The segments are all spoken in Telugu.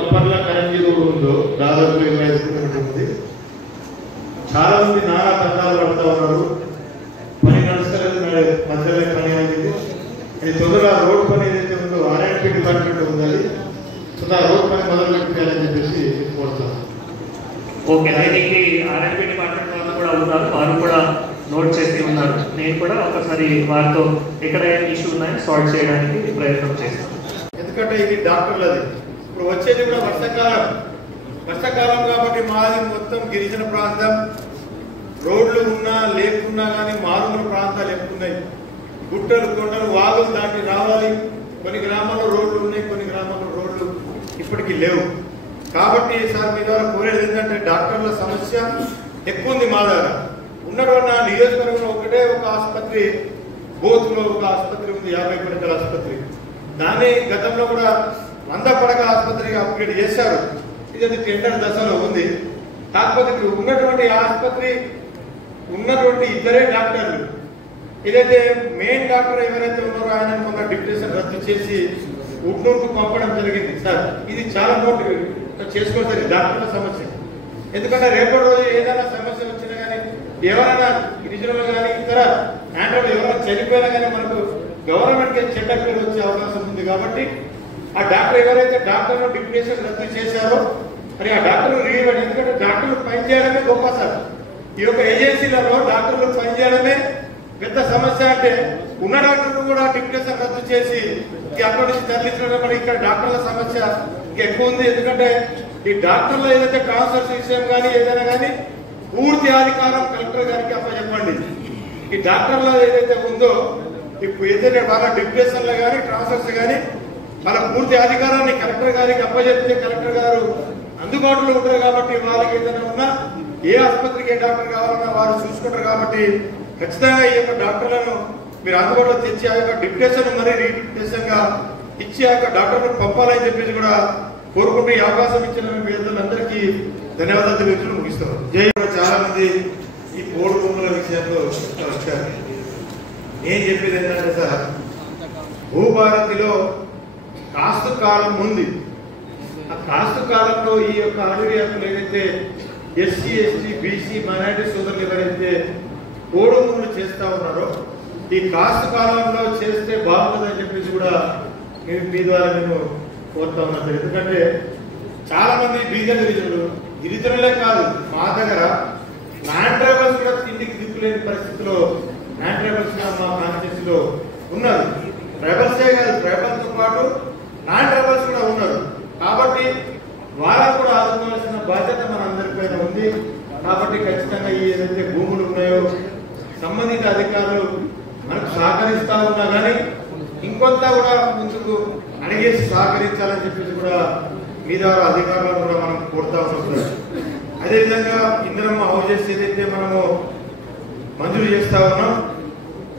అప్పర్ల కరెంజీ రోడ్ ఉందో దాదాపు 25 కిలోమీటర్లు ఉంది. చాలా మంది నానా తండాలు పడతా ఉన్నారు. పని నడుస్తలేదు, మధ్యలో పని అనేది ఇది తొందరగా రోడ్ పని ఏదైతే ఉందో ఆర్ఎండ్పీ డిపార్ట్మెంట్ ఉండాలి. సో ఆ రోడ్ పని మొదలు పెట్టాలని చెప్పేసి కోరుతాను. ఓకే, దీనికి ఆర్ఎండ్పీ డిపార్ట్మెంట్ వాళ్ళు కూడా ఉన్నారు, వారు కూడా నోట్ చేసి ఉన్నారు. నేను కూడా ఒకసారి వారితో ఎక్కడ ఇష్యూ ఉన్నాయని సాల్వ్ చేయడానికి ప్రయత్నం చేస్తాను. ఎందుకంటే ఇది డాక్టర్లది. ఇప్పుడు వచ్చేది కూడా వర్షాకాలం కాబట్టి మాది మొత్తం గిరిజన ప్రాంతం. రోడ్లు ఉన్నా లేకున్నా కానీ మారుమూల ప్రాంతాలు ఎక్కున్నాయి. గుట్టలు కొండలు వాగులు దాటి రావాలి. కొన్ని గ్రామాల్లో రోడ్లు ఉన్నాయి, కొన్ని గ్రామాల్లో రోడ్లు ఇప్పటికీ లేవు. కాబట్టి సార్ మీ ద్వారా కోరేది ఏంటంటే డాక్టర్ల సమస్య ఎక్కువ ఉంది. మా దగ్గర ఉన్నటువంటి నియోజకవర్గంలో ఒకటే ఒక ఆసుపత్రి, బోత్లో ఒక ఆసుపత్రి ఉంది, 50 పడకల ఆసుపత్రి. దాన్ని గతంలో కూడా 100 పడక ఆసుపత్రిగా అప్గ్రేడ్ చేశారు. ఇది టెండర్ దశలో ఉంది. కాకపోతే ఇప్పుడు ఉన్నటువంటి ఆసుపత్రి ఉన్నటువంటి ఇద్దరే డాక్టర్లు, ఏదైతే మెయిన్ డాక్టర్ ఎవరైతే ఉన్నారో ఆయన మొన్న డిప్యూటేషన్ రద్దు చేసి ఉట్నూరుకు పంపడం జరిగింది. సార్ ఇది చాలా నోట్ చేసుకోవాలి డాక్టర్ల సమస్య. ఎందుకంటే రేపటి రోజు ఏదైనా సమస్య వచ్చినా కానీ ఎవరైనా గిరిజనులు కానీ ఇతర ఆంధ్రలో ఎవరైనా చనిపోయినా కానీ మనకు గవర్నమెంట్కి చెడ్డ పేరు వచ్చే అవకాశం ఉంది. కాబట్టి ఆ డాక్టర్ ఎవరైతే డాక్టర్లు డిప్యూటేషన్ రద్దు చేశారో మరి ఆ డాక్టర్లు రిలీవ్. ఎందుకంటే డాక్టర్లు పనిచేయడమే గొప్ప సార్. ఈ యొక్క ఏజెన్సీలలో డాక్టర్లు పనిచేయడమే పెద్ద సమస్య. అంటే ఉన్న డాక్టర్లు కూడా డిప్యూటేషన్ రద్దు చేసి అక్కడి నుంచి తరలించడం కూడా ఇక్కడ డాక్టర్ల సమస్య ఎక్కువ ఉంది. ఎందుకంటే ఈ డాక్టర్లు ఏదైతే ట్రాన్స్ఫర్స్ విషయం కానీ ఏదైనా కానీ పూర్తి అధికారం కలెక్టర్ గారికి అప్పచెప్పండి. ఈ డాక్టర్లు ఏదైతే ఉందో ఇప్పుడు ఏదైతే వాళ్ళ డిప్యూటేషన్లు కానీ ట్రాన్స్ఫర్స్ కానీ వాళ్ళ పూర్తి అధికారాన్ని కలెక్టర్ గారికి అప్పచెప్తే కలెక్టర్ గారు అందుబాటులో ఉంటారు. కాబట్టి వాళ్ళకి ఏదైనా ఉన్నా ఏ ఆసుపత్రికి ఏ డాక్టర్ కావాలన్నా వారు చూసుకుంటారు. కాబట్టి ఖచ్చితంగా ఈ యొక్క డాక్టర్లను మీరు అందుబాటులో తెచ్చి ఆ యొక్క డిప్యూటేషన్ మరి రీడిప్యూటేషన్ గా ఇచ్చి ఆ యొక్క డాక్టర్లను పంపాలని చెప్పేసి కూడా కోరుకుంటూ ఈ అవకాశం ఇచ్చిన పేదలందరికీ ధన్యవాదాలు తెలియజేస్తూ ముగిస్తాం. జై. చాలా మంది ఈ పోడు భూముల విషయంలో వచ్చారు. నేను చెప్పేది ఏంటంటే సార్, భూభారతిలో కాస్తు కాలం ఉంది. ఆ కాస్తు కాలంలో ఈ యొక్క అడవి హక్కులు ఏదైతే ఎస్సీ ఎస్టీ బీసీ మైనారిటీ సోదరులు ఎవరైతే పోడు భూములు చేస్తా ఉన్నారో ఈ కాస్తు కాలంలో చేస్తే బాగుంటుందని చెప్పేసి కూడా మీ ద్వారా నేను కోరుతా ఉన్నాను. ఎందుకంటే చాలా మంది గిరిజనులే కాదు, మా దగ్గర నాన్ ట్రైబల్స్ కూడా తిండికి దిక్కులేని పరిస్థితిలో నాన్ ట్రైబల్స్ మా కాన్స్టిట్యూన్సీలో ఉన్నారు. ట్రైబల్సే కాదు, ట్రైబల్స్ తో పాటు నాన్ ట్రైబల్స్ కూడా ఉన్నారు. కాబట్టి వాళ్ళకు కూడా ఆదుకోవాల్సిన బాధ్యత మన అందరిపైన ఉంది. కాబట్టి ఖచ్చితంగా ఈ ఏదైతే భూములు ఉన్నాయో సంబంధిత అధికారులు మనకు సహకరిస్తా ఉన్నా కానీ ఇంకొంత కూడా ముందుకు అడిగేసి సహకరించాలని చెప్పేసి కూడా మీ ద్వారా అధికారులను కూడా మనం కోరుతా ఉన్నాం. అదేవిధంగా ఇందిరమ్మ హౌసెస్ ఏదైతే మనము మంజూరు చేస్తా ఉన్నాం,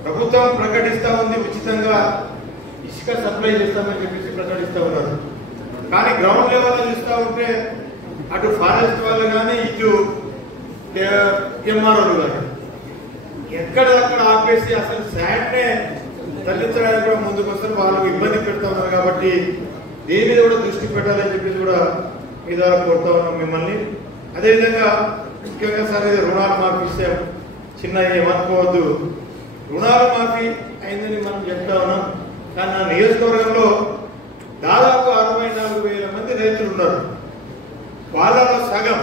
ప్రభుత్వం ప్రకటిస్తా ఉంది ఉచితంగా ఇసుక సప్లై చేస్తామని చెప్పేసి ప్రకటిస్తా ఉన్నారు. కానీ గ్రౌండ్ లెవెల్లో చూస్తూ ఉంటే అటు ఫారెస్ట్ వాళ్ళు కానీ ఇటు ఎంఆర్ఓలు కానీ ఎక్కడక్కడ ఆపేసి అసలు శాండ్నే తరలించడానికి కూడా ముందుకు వస్తారు. వాళ్ళకు ఇబ్బంది పెడతా ఉన్నారు. కాబట్టి దేని మీద కూడా దృష్టి పెట్టాలని చెప్పేసి కూడా మీ ద్వారా కోరుతా ఉన్నాం మిమ్మల్ని. అదేవిధంగా ముఖ్యంగా సార్ ఇది రుణాలు మాఫీ విషయం చిన్న ఏమనుకోవద్దు. రుణాలు మాఫీ అయిందని మనం చెప్తా ఉన్నాం. కానీ నా నియోజకవర్గంలో దాదాపు 64,000 మంది రైతులు ఉన్నారు. వాళ్ళలో సగం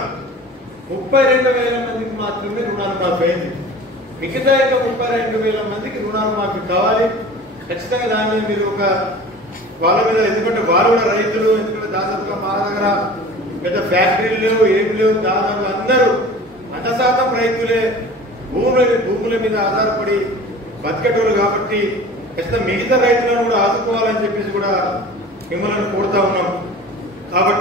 32,000 మందికి మాత్రమే రుణాలు మాఫీ అయింది. మిగతా 32,000 మందికి రుణాలు మాఫీ కావాలి. ఖచ్చితంగా దాని మీద మీరు ఒక వాళ్ళ మీద, ఎందుకంటే వాళ్ళు కూడా రైతులు. ఎందుకంటే దాదాపుగా మా దగ్గర పెద్ద ఫ్యాక్టరీలు లేవు, ఏమి లేవు. దాదాపు అందరూ 100% రైతులే భూముల మీద ఆధారపడి బతికేటోళ్ళు. కాబట్టి ఖచ్చితంగా మిగతా రైతులను కూడా ఆదుకోవాలని చెప్పేసి కూడా మిమ్మల్ని కోరుతా ఉన్నాం. కాబట్టి